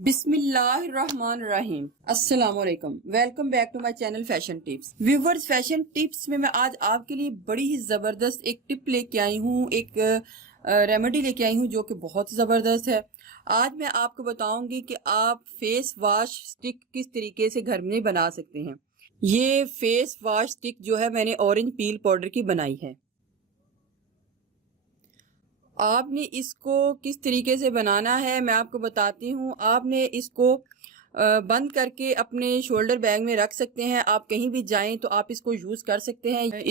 बिस्मिल्लाहिर्रहमानिर्रहीम। अस्सलामुअलैकुम। Welcome back to my channel fashion tips. Viewers, fashion tips में मैं आज आपके लिए बड़ी ही ज़बरदस्त एक टिप लेके आई हूँ, एक रेमेडी लेके आई हूँ जो कि बहुत ही ज़बरदस्त है। आज मैं आपको बताऊंगी कि आप फेस वॉश स्टिक किस तरीके से घर में बना सकते हैं। ये फेस वॉश स्टिक जो है मैंने ऑरेंज पील पाउडर की बनाई है। आपने इसको किस तरीके से बनाना है मैं आपको बताती हूँ। आपने इसको बंद करके अपने शोल्डर बैग में रख सकते हैं। आप कहीं भी जाएं तो आप इसको यूज़ कर सकते हैं।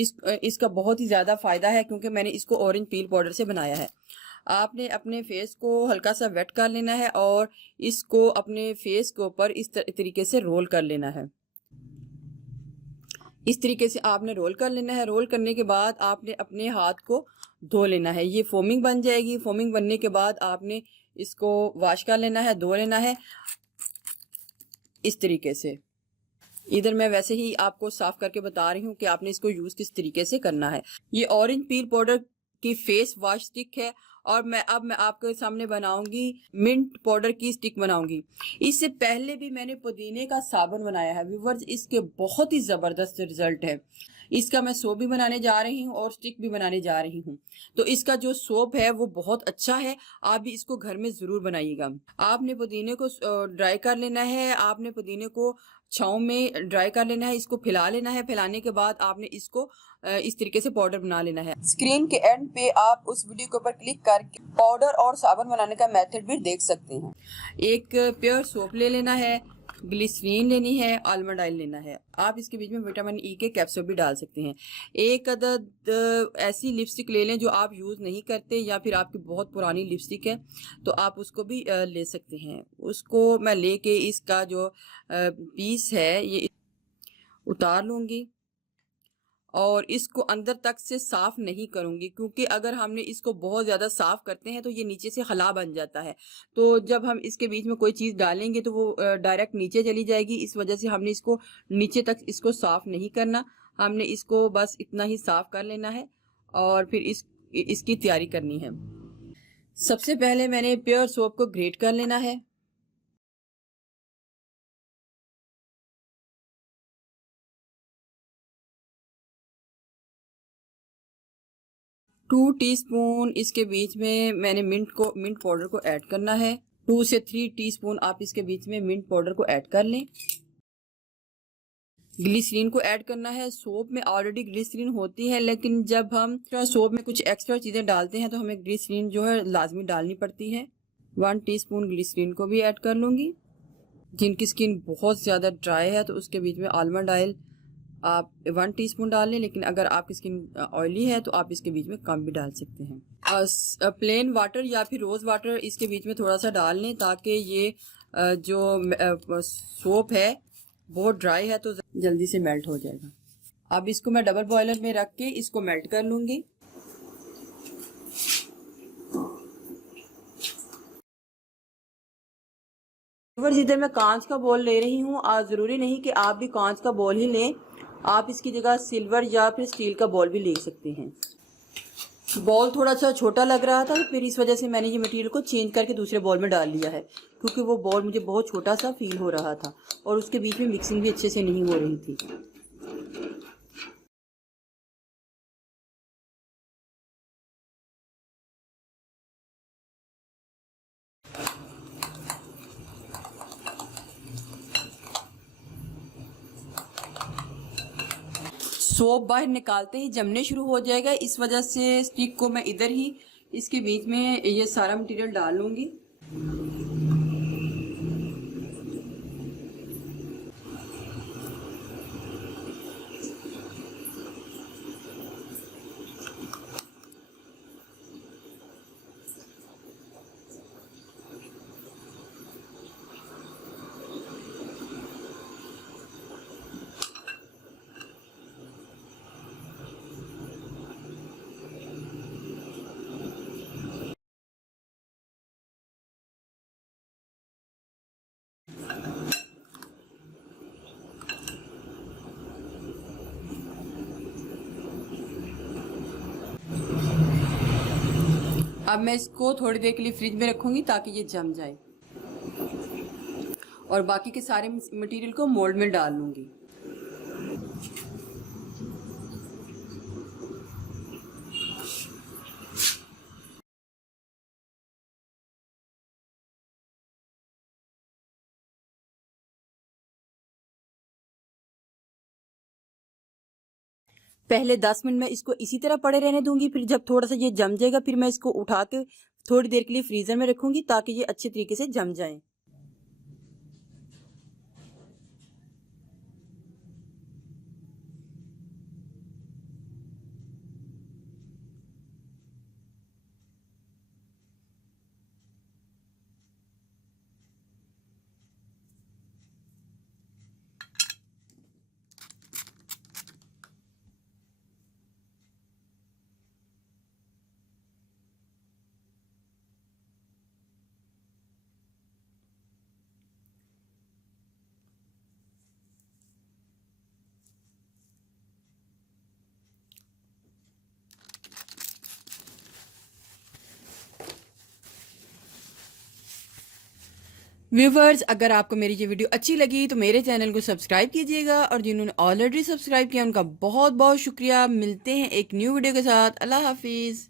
इसका बहुत ही ज़्यादा फ़ायदा है क्योंकि मैंने इसको ऑरेंज पील पाउडर से बनाया है। आपने अपने फेस को हल्का सा वेट कर लेना है और इसको अपने फेस के ऊपर इस तरीके से रोल कर लेना है। इस तरीके से आपने रोल कर लेना है। रोल करने के बाद आपने अपने हाथ को धो लेना है। ये फोमिंग बन जाएगी। फोमिंग बनने के बाद आपने इसको वॉश कर लेना है, धो लेना है इस तरीके से। इधर मैं वैसे ही आपको साफ करके बता रही हूँ कि आपने इसको यूज़ किस तरीके से करना है। ये ऑरेंज पील पाउडर की फेस वॉश स्टिक है और मैं आपके सामने बनाऊंगी मिंट पाउडर की स्टिक बनाऊंगी। इससे पहले भी मैंने पुदीने का साबुन बनाया है व्यूवर्स, इसके बहुत ही ज़बरदस्त रिजल्ट है। इसका मैं सोप भी बनाने जा रही हूँ और स्टिक भी बनाने जा रही हूँ। तो इसका जो सोप है वो बहुत अच्छा है। आप भी इसको घर में ज़रूर बनाइएगा। आपने पुदीने को ड्राई कर लेना है। आपने पुदीने को छाँव में ड्राई कर लेना है। इसको फैला लेना है। फैलाने के बाद आपने इसको इस तरीके से पाउडर बना लेना है। स्क्रीन के एंड पे आप उस वीडियो के ऊपर क्लिक करके पाउडर और साबुन बनाने का मेथड भी देख सकते हैं। एक प्योर सोप ले लेना है, ग्लिसरीन लेनी है, आलमंड ऑयल लेना है। आप इसके बीच में विटामिन ई के कैप्सूल भी डाल सकते हैं। एक अदद ऐसी लिपस्टिक ले लें जो आप यूज़ नहीं करते या फिर आपकी बहुत पुरानी लिपस्टिक है तो आप उसको भी ले सकते हैं। उसको मैं लेके इसका जो पीस है ये उतार लूँगी और इसको अंदर तक से साफ़ नहीं करूँगी क्योंकि अगर हमने इसको बहुत ज़्यादा साफ़ करते हैं तो ये नीचे से खला बन जाता है। तो जब हम इसके बीच में कोई चीज़ डालेंगे तो वो डायरेक्ट नीचे चली जाएगी। इस वजह से हमने इसको नीचे तक इसको साफ़ नहीं करना। हमने इसको बस इतना ही साफ़ कर लेना है और फिर इसकी तैयारी करनी है। सबसे पहले मैंने प्योर सोप को ग्रेट कर लेना है। टू टीस्पून इसके बीच में मैंने मिंट पाउडर को ऐड करना है। 2 से 3 टीस्पून आप इसके बीच में मिंट पाउडर को ऐड कर लें। ग्लिसरीन को ऐड करना है। सोप में ऑलरेडी ग्लिसरीन होती है लेकिन जब हम सोप में कुछ एक्स्ट्रा चीज़ें डालते हैं तो हमें ग्लिसरीन जो है लाजमी डालनी पड़ती है। 1 टीस्पून ग्लिसरीन को भी ऐड कर लूँगी। जिनकी स्किन बहुत ज़्यादा ड्राई है तो उसके बीच में आलमंड ऑयल आप 1 टीस्पून डाल लें, लेकिन अगर आपकी स्किन ऑयली है तो आप इसके बीच में कम भी डाल सकते हैं। प्लेन वाटर या फिर रोज़ वाटर इसके बीच में थोड़ा सा डाल लें ताकि ये जो सोप है बहुत ड्राई है तो जल्दी से मेल्ट हो जाएगा। अब इसको मैं डबल बॉयलर में रख के इसको मेल्ट कर लूँगी। इधर मैं कांच का बॉल ले रही हूँ। ज़रूरी नहीं कि आप भी कांच का बॉल ही लें, आप इसकी जगह सिल्वर या फिर स्टील का बॉल भी ले सकते हैं। बॉल थोड़ा सा छोटा लग रहा था तो फिर इस वजह से मैंने ये मटेरियल को चेंज करके दूसरे बॉल में डाल लिया है क्योंकि वो बॉल मुझे बहुत छोटा सा फील हो रहा था और उसके बीच में मिक्सिंग भी अच्छे से नहीं हो रही थी। सोप बाहर निकालते ही जमने शुरू हो जाएगा। इस वजह से स्टिक को मैं इधर ही इसके बीच में ये सारा मटेरियल डाल लूँगी। अब मैं इसको थोड़ी देर के लिए फ्रिज में रखूंगी ताकि ये जम जाए। और बाकी के सारे मटेरियल को मोल्ड में डाल लूँगी। पहले 10 मिनट मैं इसको इसी तरह पड़े रहने दूंगी, फिर जब थोड़ा सा ये जम जाएगा फिर मैं इसको उठा के थोड़ी देर के लिए फ्रीज़र में रखूंगी ताकि ये अच्छे तरीके से जम जाए। व्यूवर्स, अगर आपको मेरी ये वीडियो अच्छी लगी तो मेरे चैनल को सब्सक्राइब कीजिएगा, और जिन्होंने ऑलरेडी सब्सक्राइब किया उनका बहुत बहुत शुक्रिया। मिलते हैं एक न्यू वीडियो के साथ। अल्लाह हाफिज़।